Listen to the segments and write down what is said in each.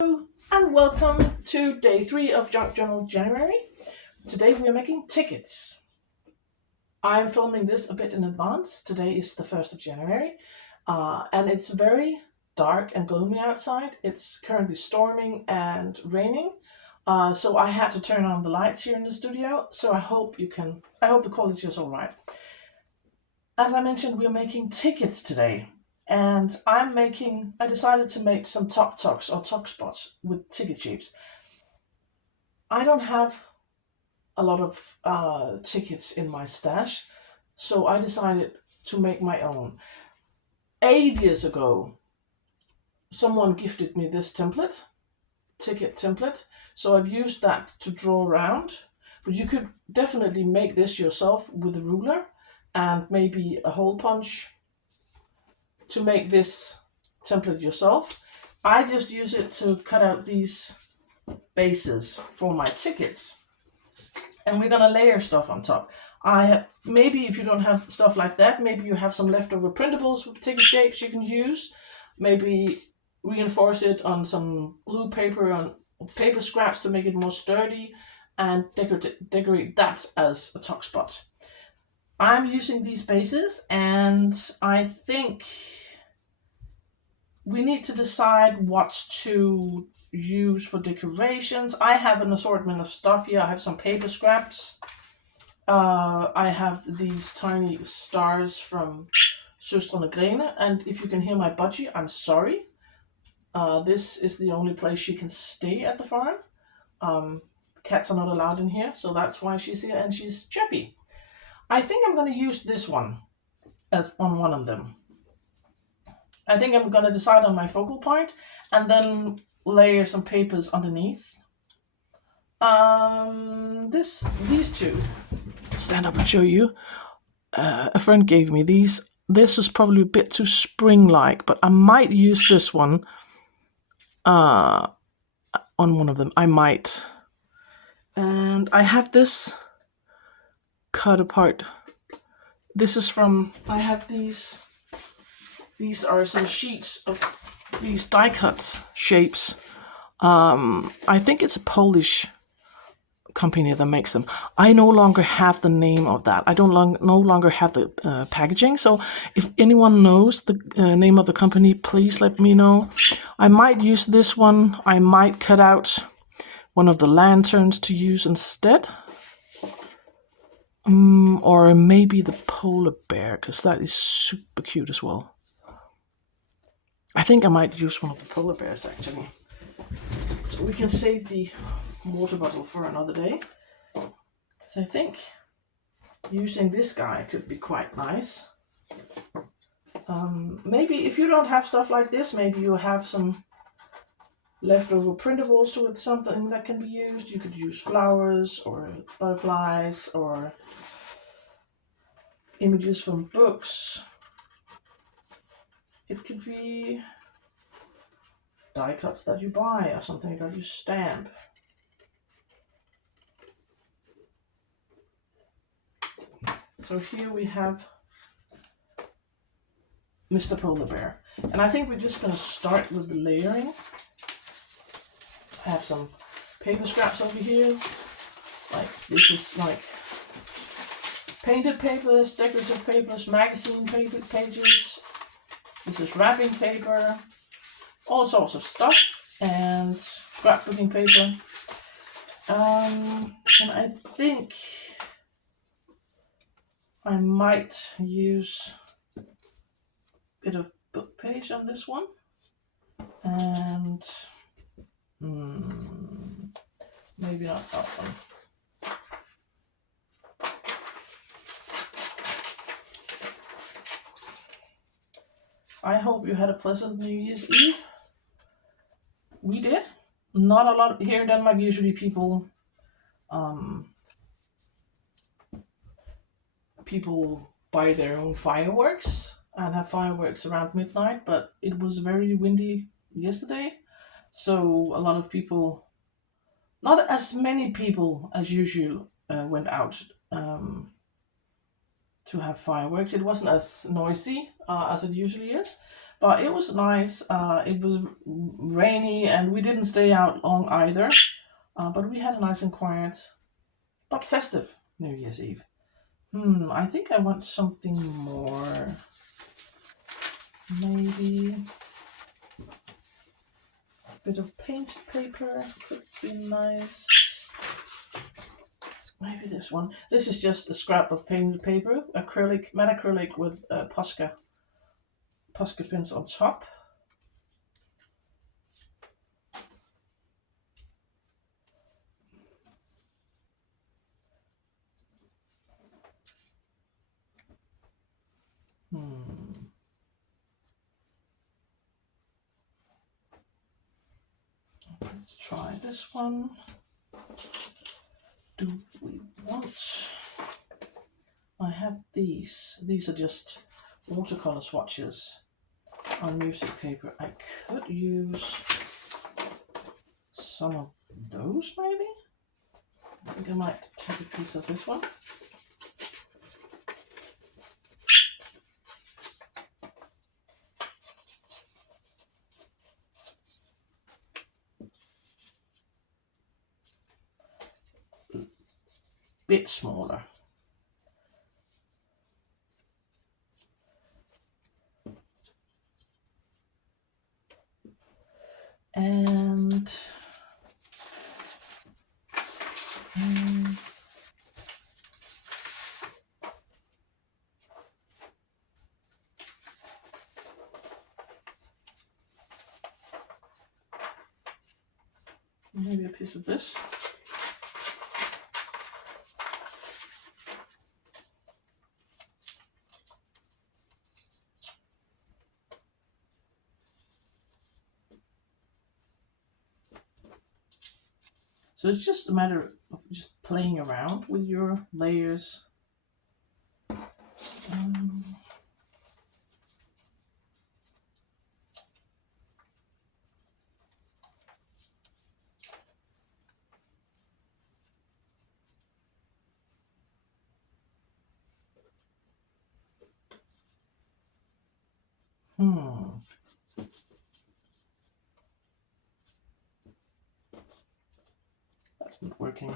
And welcome to day 3 of Junk Journal January. Today we are making tickets. I'm filming this a bit in advance. Today is the 1st of January and it's very dark and gloomy outside. It's currently storming and raining, so I had to turn on the lights here in the studio. So I hope the quality is all right. As I mentioned, we're making tickets today. And I decided to make some tucks or tuck spots with ticket shapes. I don't have a lot of tickets in my stash, so I decided to make my own. 8 years ago, someone gifted me this ticket template, so I've used that to draw around. But you could definitely make this yourself with a ruler and maybe a hole punch to make this template yourself. I just use it to cut out these bases for my tickets, and we're gonna layer stuff on top. Maybe if you don't have stuff like that, maybe you have some leftover printables with ticket shapes you can use. Maybe reinforce it on some glue paper, on paper scraps to make it more sturdy, and decorate that as a tuck spot. I'm using these bases, and I think we need to decide what to use for decorations. I have an assortment of stuff here. I have some paper scraps. I have these tiny stars from Søstrene Grene, and if you can hear my budgie, I'm sorry. This is the only place she can stay at the farm. Cats are not allowed in here, so that's why she's here, and she's chirpy. I think I'm going to use this one as on one of them. I think I'm going to decide on my focal point and then layer some papers underneath. These two. Stand up and show you. A friend gave me these. This is probably a bit too spring-like, but I might use this one on one of them. I might. And I have this cut apart. This is from, I have these. These are some sheets of these die cut shapes. I think it's a Polish company that makes them. I no longer have the name of that. I no longer have the packaging. So if anyone knows the name of the company, please let me know. I might use this one. I might cut out one of the lanterns to use instead. Or maybe the polar bear, because that is super cute as well. I think I might use one of the polar bears actually. So we can save the water bottle for another day. Because I think using this guy could be quite nice. Maybe if you don't have stuff like this, maybe you have some leftover printables with something that can be used. You could use flowers or butterflies or images from books. It could be die cuts that you buy or something that you stamp. So here we have Mr. Polar Bear. And I think we're just going to start with the layering. I have some paper scraps over here. Like this is like painted papers, decorative papers, magazine paper pages. This is wrapping paper, all sorts of stuff, and scrapbooking paper. And I think I might use a bit of book page on this one, and maybe not that one. I hope you had a pleasant New Year's Eve. We did. Not a lot here in Denmark. Usually people buy their own fireworks and have fireworks around midnight, but it was very windy yesterday, so a lot of people, not as many people as usual, went out to have fireworks. It wasn't as noisy as it usually is, But it was nice. It was rainy and we didn't stay out long either. But we had a nice and quiet, but festive New Year's Eve. I think I want something more. Maybe a bit of painted paper could be nice. Maybe this one. This is just a scrap of painted paper, acrylic, matte acrylic with Posca pins on top. Let's try this one. Do we want? I have these. These are just watercolor swatches on music paper. I could use some of those maybe. I think I might take a piece of this one. Bit smaller. And maybe a piece of this. So it's just a matter of just playing around with your layers. That's not working.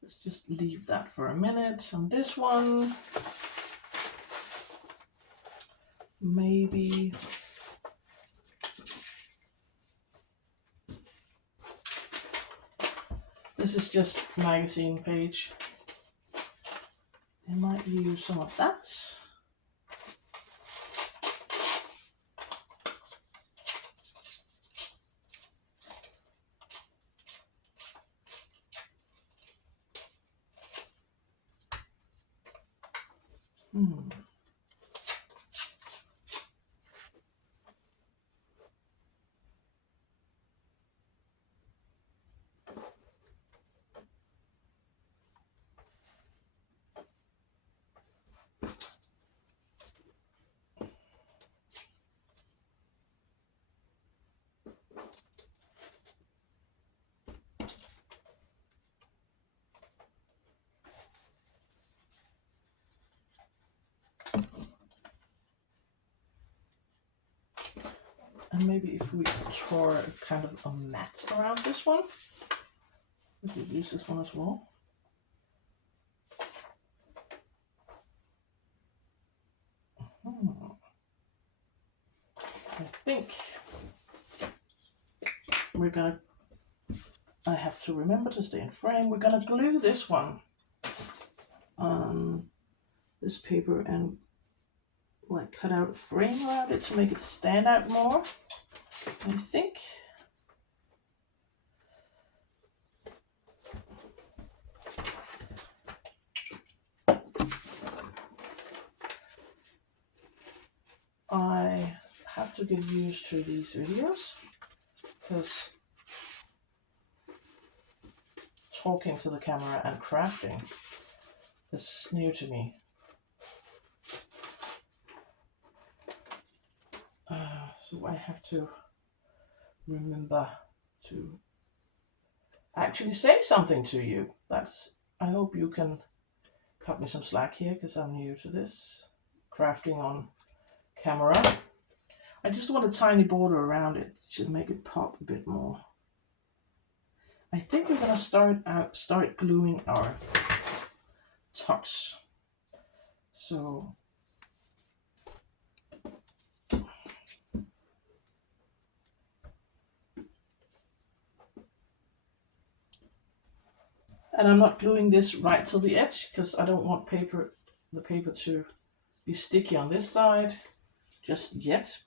Let's just leave that for a minute. On this one, maybe this is just magazine page. I might use some of that. And maybe if we tore kind of a mat around this one, we could use this one as well. I think we're gonna, I have to remember to stay in frame. We're gonna glue this one on this paper and like cut out a frame around it to make it stand out more, I think. I have to get used to these videos because talking to the camera and crafting is new to me. So I have to remember to actually say something to you. I hope you can cut me some slack here because I'm new to this. crafting on camera. I just want a tiny border around it to make it pop a bit more. I think we're gonna start gluing our tucks. So and I'm not gluing this right to the edge because I don't want the paper to be sticky on this side just yet.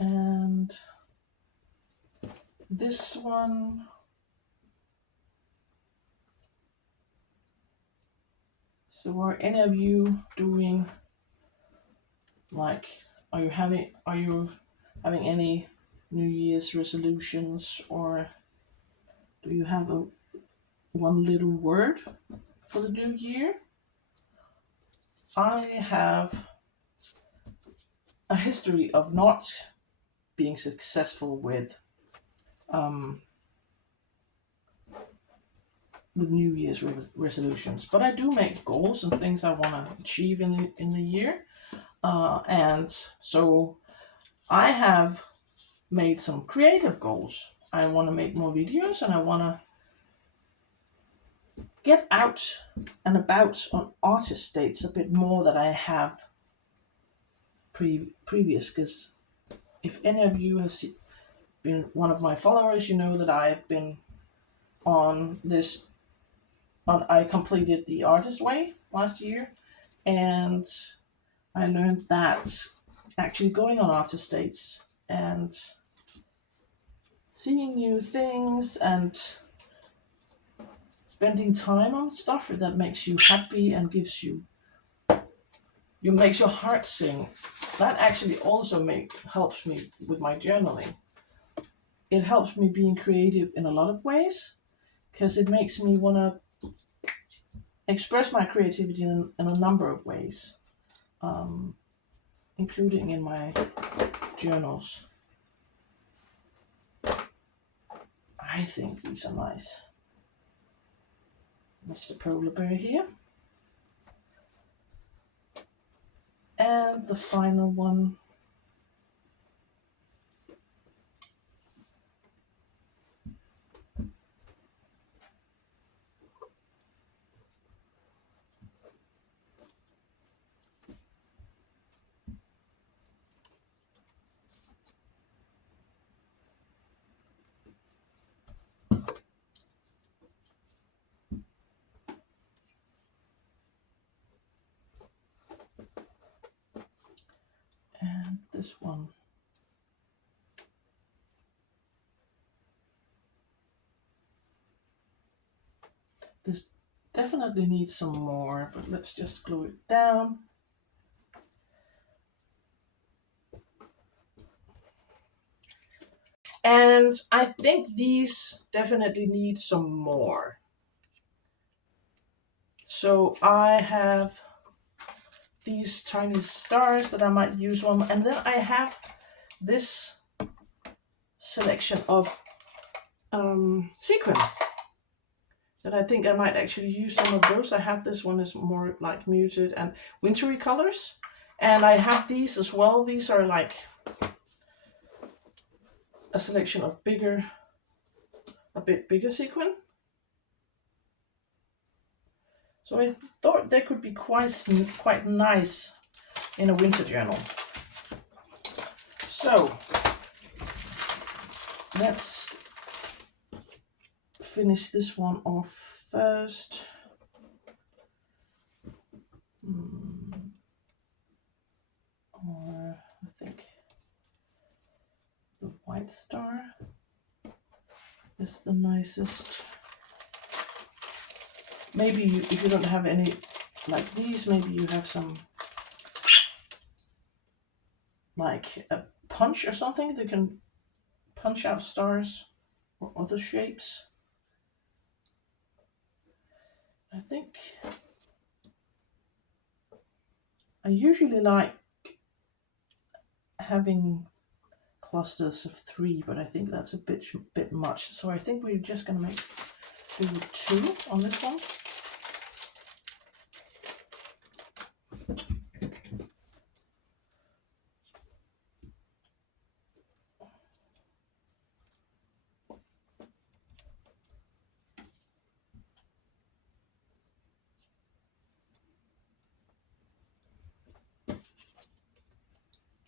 And this one, so are any of you doing like, are you having any New Year's resolutions, or do you have one little word for the new year? I have a history of not being successful with New Year's resolutions, but I do make goals and things I want to achieve in the year, and so I have made some creative goals. I want to make more videos, and I want to get out and about on artist dates a bit more than I have previous. Because if any of you have been one of my followers, you know that I've been on this. I completed the Artist Way last year, and I learned that actually going on artist dates and seeing new things and spending time on stuff that makes you happy and makes your heart sing, that actually also helps me with my journaling. It helps me being creative in a lot of ways because it makes me want to express my creativity in a number of ways, including in my journals. I think these are nice. Mr. Polar Bear here. And the final one. And this one. This definitely needs some more, but let's just glue it down. And I think these definitely need some more. So I have these tiny stars that I might use one, and then I have this selection of sequin that I think I might actually use some of those. I have this one is more like muted and wintry colors, and I have these as well. These are like a selection of a bit bigger sequin. So I thought they could be quite nice in a winter journal. So let's finish this one off first. Or I think the white star is the nicest. Maybe if you don't have any like these, maybe you have some like a punch or something that can punch out stars or other shapes. I think I usually like having clusters of 3, but I think that's a bit much. So I think we're just gonna make do 2 on this one.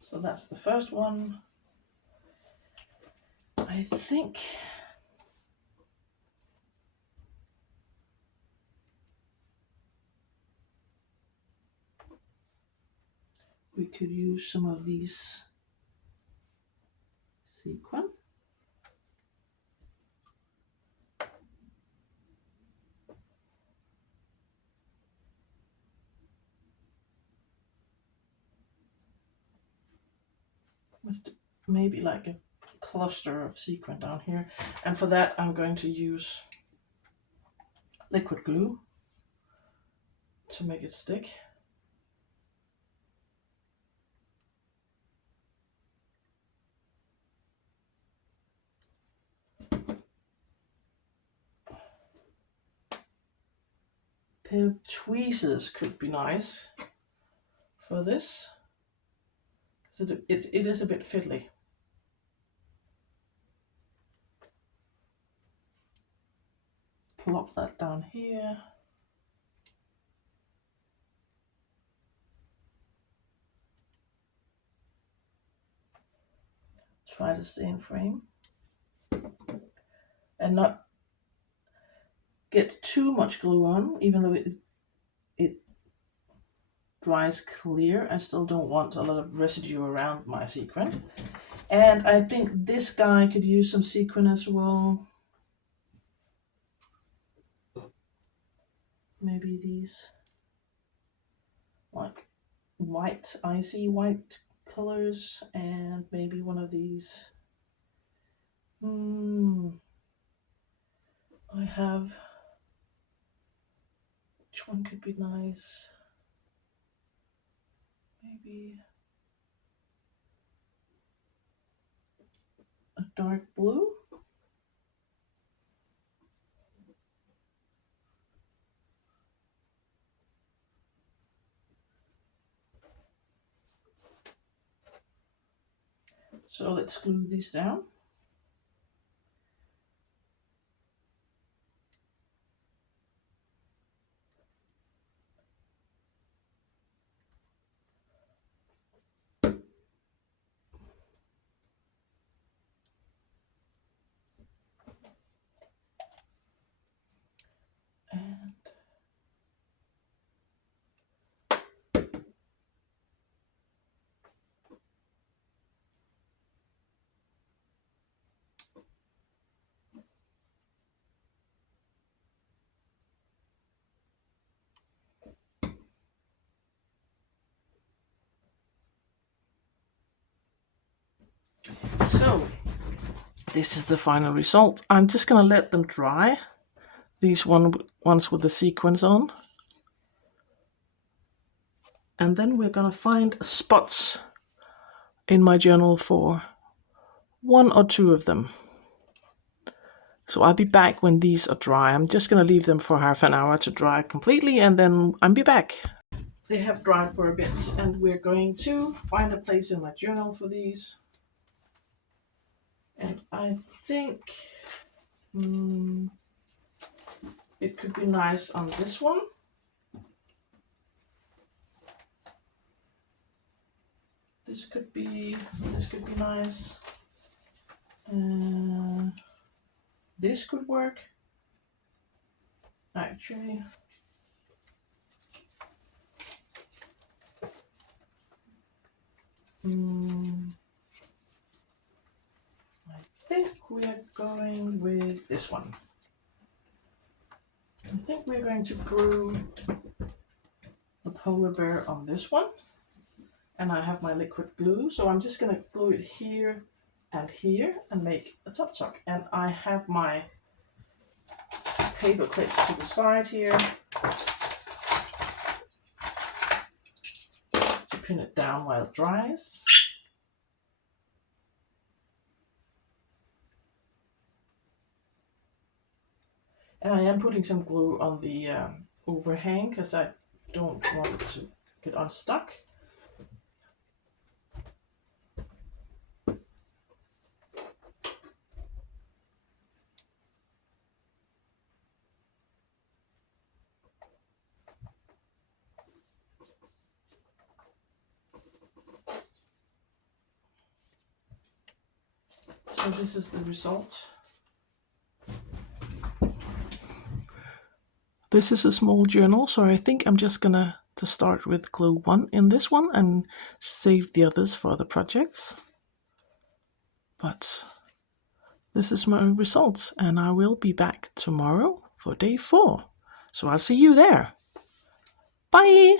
So that's the first one. I think we could use some of these sequin. With maybe like a cluster of sequin down here. And for that, I'm going to use liquid glue to make it stick. Pair of tweezers could be nice for this, because it is a bit fiddly. Plop that down here. Try to stay in frame. And not get too much glue on, even though it dries clear. I still don't want a lot of residue around my sequin. And I think this guy could use some sequin as well. Maybe these like white, icy white colors, and maybe one of these. I have, which one could be nice? Maybe a dark blue. So let's glue these down. And so this is the final result. I'm just gonna let them dry, these ones with the sequins on. And then we're gonna find spots in my journal for 1 or 2 of them. So I'll be back when these are dry. I'm just gonna leave them for half an hour to dry completely, and then I'll be back. They have dried for a bit, and we're going to find a place in my journal for these. And I think it could be nice on this one. This could be nice. This could work, actually. I think we're going with this one. I think we're going to glue the polar bear on this one. And I have my liquid glue, so I'm just going to glue it here and make a top sock. And I have my paper clips to the side here to pin it down while it dries. And I am putting some glue on the overhang because I don't want it to get unstuck. So this is the result. This is a small journal, so I think I'm just gonna to start with glue 1 in this one and save the others for the projects. But this is my results, and I will be back tomorrow for day 4. So I'll see you there. Bye!